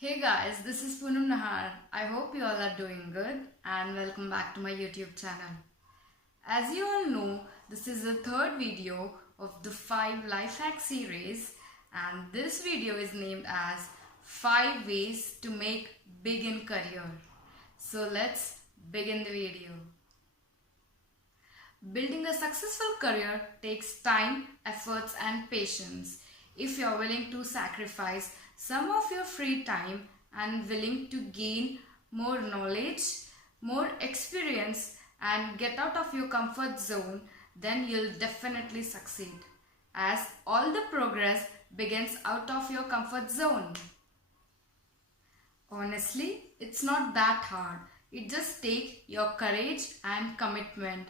Hey guys, this is Poonam Nahar. I hope you all are doing good and welcome back to my YouTube channel. As you all know, this is the third video of the 5 life hack series, and this video is named as 5 ways to make big in career. So let's begin the video. Building a successful career takes time, efforts and patience. If you are willing to sacrifice some of your free time and willing to gain more knowledge, more experience and get out of your comfort zone, then you'll definitely succeed, as all the progress begins out of your comfort zone. Honestly, it's not that hard. It just takes your courage and commitment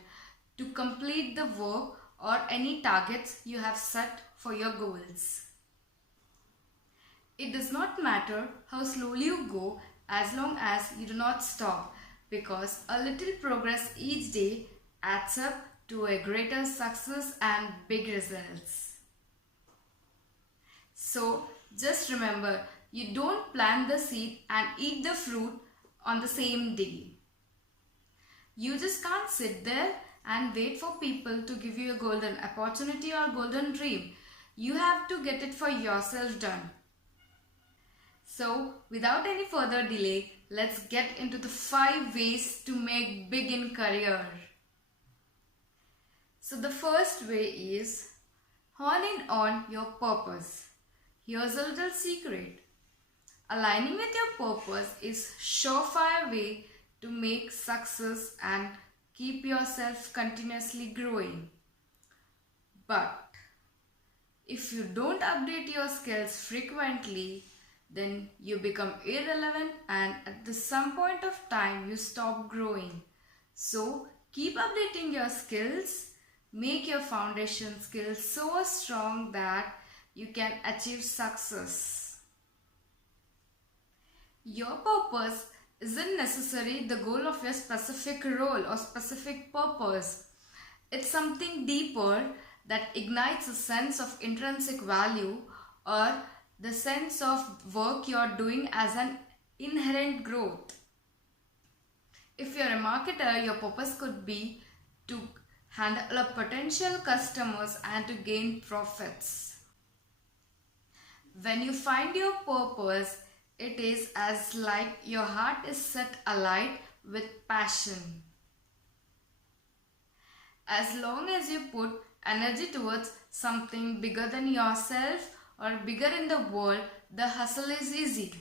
to complete the work or any targets you have set for your goals. It does not matter how slowly you go as long as you do not stop, because a little progress each day adds up to a greater success and big results. So just remember, you don't plant the seed and eat the fruit on the same day. You just can't sit there and wait for people to give you a golden opportunity or golden dream. You have to get it for yourself done. So without any further delay, let's get into the 5 ways to make big in career. So the first way is hone in on your purpose. Here's a little secret. Aligning with your purpose is surefire way to make success and keep yourself continuously growing. But if you don't update your skills frequently, then you become irrelevant and at some point of time you stop growing. So keep updating your skills. Make your foundation skills so strong that you can achieve success. Your purpose isn't necessarily the goal of your specific role or specific purpose. It's something deeper that ignites a sense of intrinsic value or the sense of work you're doing as an inherent growth. If you're a marketer, your purpose could be to handle potential customers and to gain profits. When you find your purpose, it is as like your heart is set alight with passion. As long as you put energy towards something bigger than yourself or bigger in the world, the hustle is easy.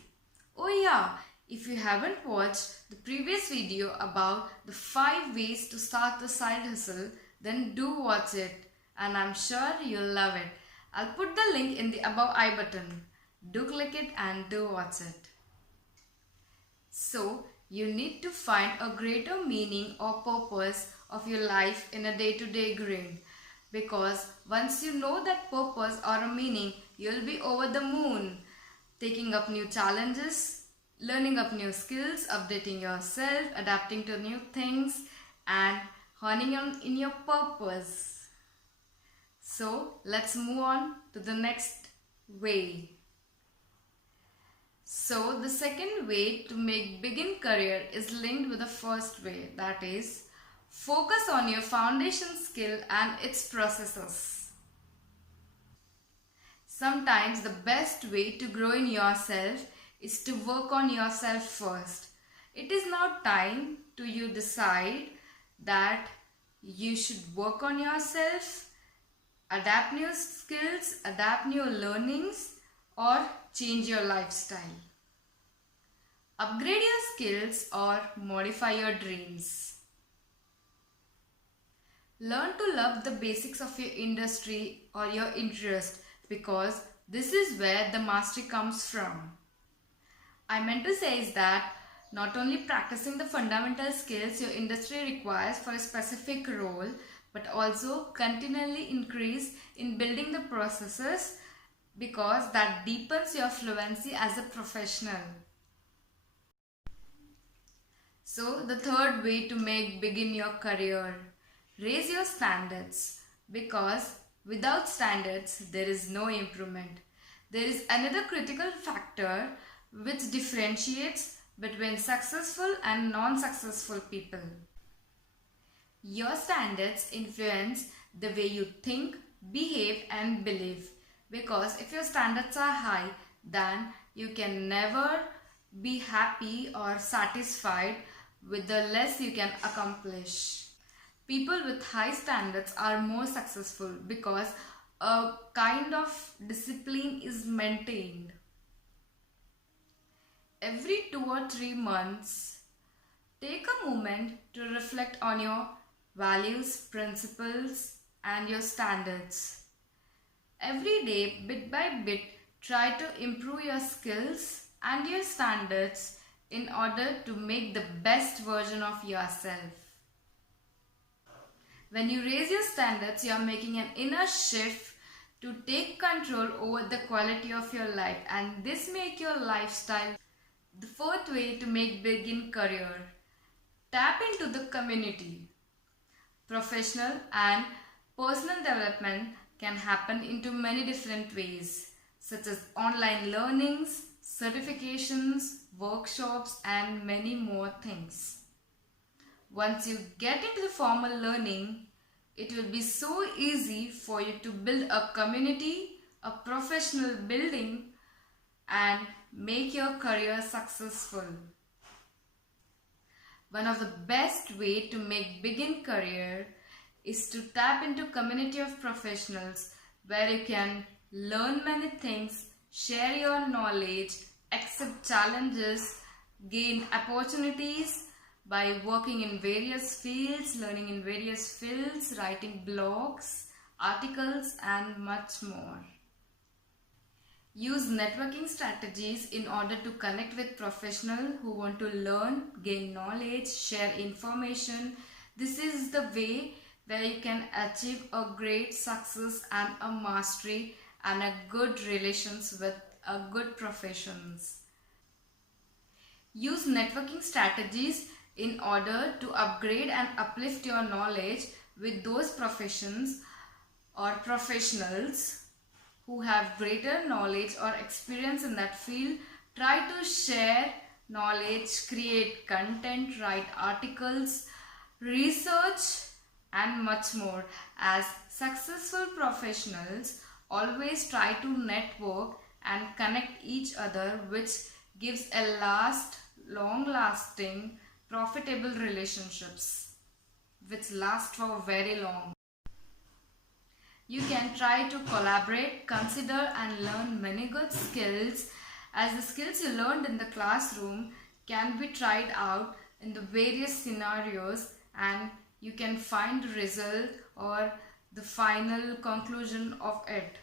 Oh yeah, if you haven't watched the previous video about the 5 ways to start the side hustle, then do watch it and I'm sure you'll love it. I'll put the link in the above I button. Do click it and do watch it. So you need to find a greater meaning or purpose of your life in a day-to-day grind. Because once you know that purpose or a meaning, you'll be over the moon, taking up new challenges, learning up new skills, updating yourself, adapting to new things and honing in your purpose. So let's move on to the next way. So the second way to make big in career is linked with the first way, that is, focus on your foundation skill and its processes. Sometimes the best way to grow in yourself is to work on yourself first. It is now time to you decide that you should work on yourself, adapt new skills, adapt new learnings, or change your lifestyle. Upgrade your skills or modify your dreams. Learn to love the basics of your industry or your interest, because this is where the mastery comes from. I meant to say is that not only practicing the fundamental skills your industry requires for a specific role, but also continually increase in building the processes, because that deepens your fluency as a professional. So the third way to make big in your career. Raise your standards, because without standards there is no improvement. There is another critical factor which differentiates between successful and non-successful people. Your standards influence the way you think, behave and believe, because if your standards are high, then you can never be happy or satisfied with the less you can accomplish. People with high standards are more successful because a kind of discipline is maintained. Every 2 or 3 months, take a moment to reflect on your values, principles, and your standards. Every day, bit by bit, try to improve your skills and your standards in order to make the best version of yourself. When you raise your standards, you are making an inner shift to take control over the quality of your life, and this make your lifestyle. The fourth way to make begin career. Tap into the community. Professional and personal development can happen into many different ways, such as online learnings, certifications, workshops, and many more things. Once you get into the formal learning, it will be so easy for you to build a community, a professional building, and make your career successful. One of the best way to make begin career is to tap into community of professionals where you can learn many things, share your knowledge, accept challenges, gain opportunities by working in various fields, learning in various fields, writing blogs, articles, and much more. Use networking strategies in order to connect with professionals who want to learn, gain knowledge, share information. This is the way where you can achieve a great success and a mastery and a good relations with a good professions. Use networking strategies in order to upgrade and uplift your knowledge with those professions or professionals who have greater knowledge or experience in that field. Try to share knowledge, create content, write articles, research, and much more. As successful professionals always try to network and connect each other, which gives a long-lasting, profitable relationships which last for very long. You can try to collaborate, consider and learn many good skills, as the skills you learned in the classroom can be tried out in the various scenarios and you can find the result or the final conclusion of it.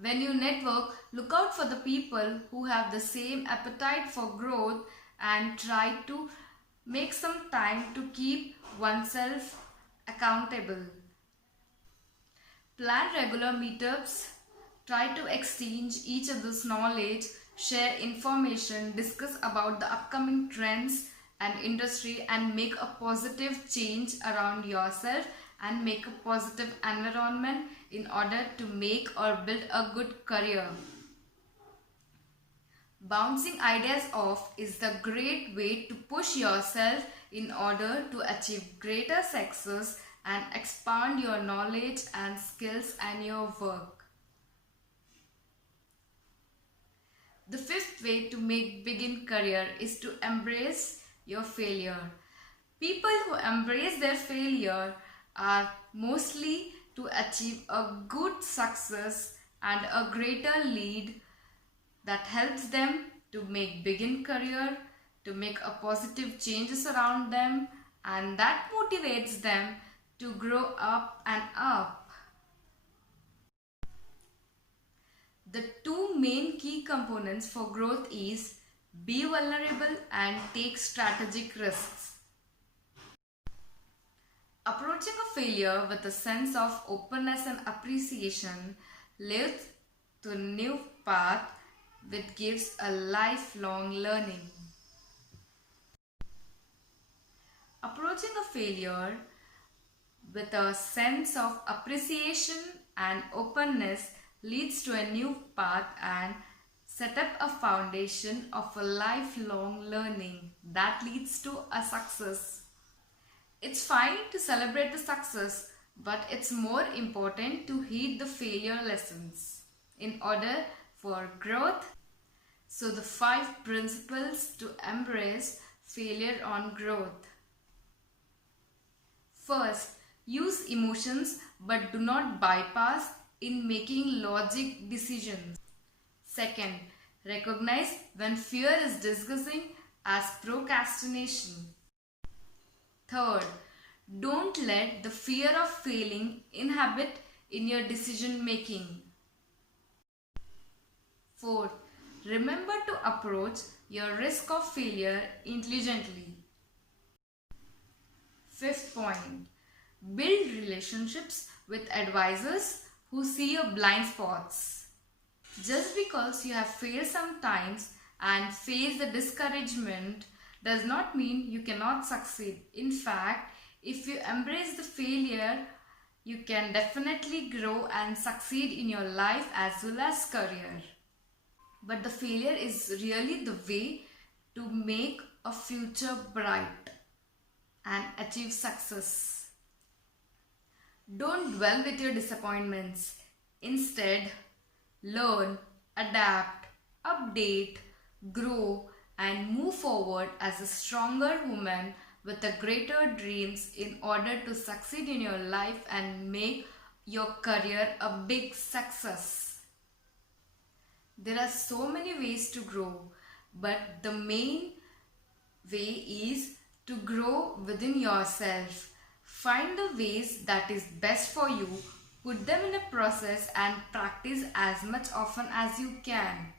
When you network, look out for the people who have the same appetite for growth and try to make some time to keep oneself accountable. Plan regular meetups, try to exchange each other's knowledge, share information, discuss about the upcoming trends and industry, and make a positive change around yourself and make a positive environment in order to make or build a good career. Bouncing ideas off is the great way to push yourself in order to achieve greater success and expand your knowledge and skills and your work. The fifth way to make begin career is to embrace your failure. People who embrace their failure are mostly to achieve a good success and a greater lead that helps them to make begin career, to make a positive changes around them, and that motivates them to grow up and up. The two main key components for growth is be vulnerable and take strategic risks. Approaching a failure with a sense of openness and appreciation leads to a new path which gives a lifelong learning. Approaching a failure with a sense of appreciation and openness leads to a new path and Set up a foundation of a lifelong learning that leads to a success. It's fine to celebrate the success, but it's more important to heed the failure lessons in order for growth. So the 5 principles to embrace failure on growth. First, use emotions but do not bypass in making logic decisions. Second, recognize when fear is disguising as procrastination. Third, don't let the fear of failing inhabit in your decision making. Fourth, remember to approach your risk of failure intelligently. Fifth point, build relationships with advisors who see your blind spots. Just because you have failed sometimes and face the discouragement does not mean you cannot succeed. In fact, if you embrace the failure, you can definitely grow and succeed in your life as well as career. But the failure is really the way to make a future bright and achieve success. Don't dwell with your disappointments. Instead, learn, adapt, update, grow, and move forward as a stronger woman with a greater dreams in order to succeed in your life and make your career a big success. There are so many ways to grow, but the main way is to grow within yourself. Find the ways that is best for you, put them in a process and practice as much often as you can.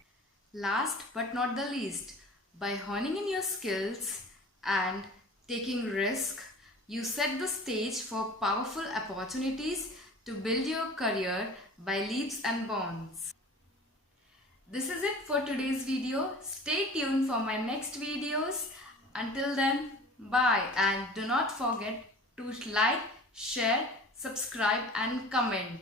Last but not the least, by honing in your skills and taking risk, you set the stage for powerful opportunities to build your career by leaps and bounds. This is it for today's video. Stay tuned for my next videos. Until then, bye, and do not forget to like, share, subscribe and comment.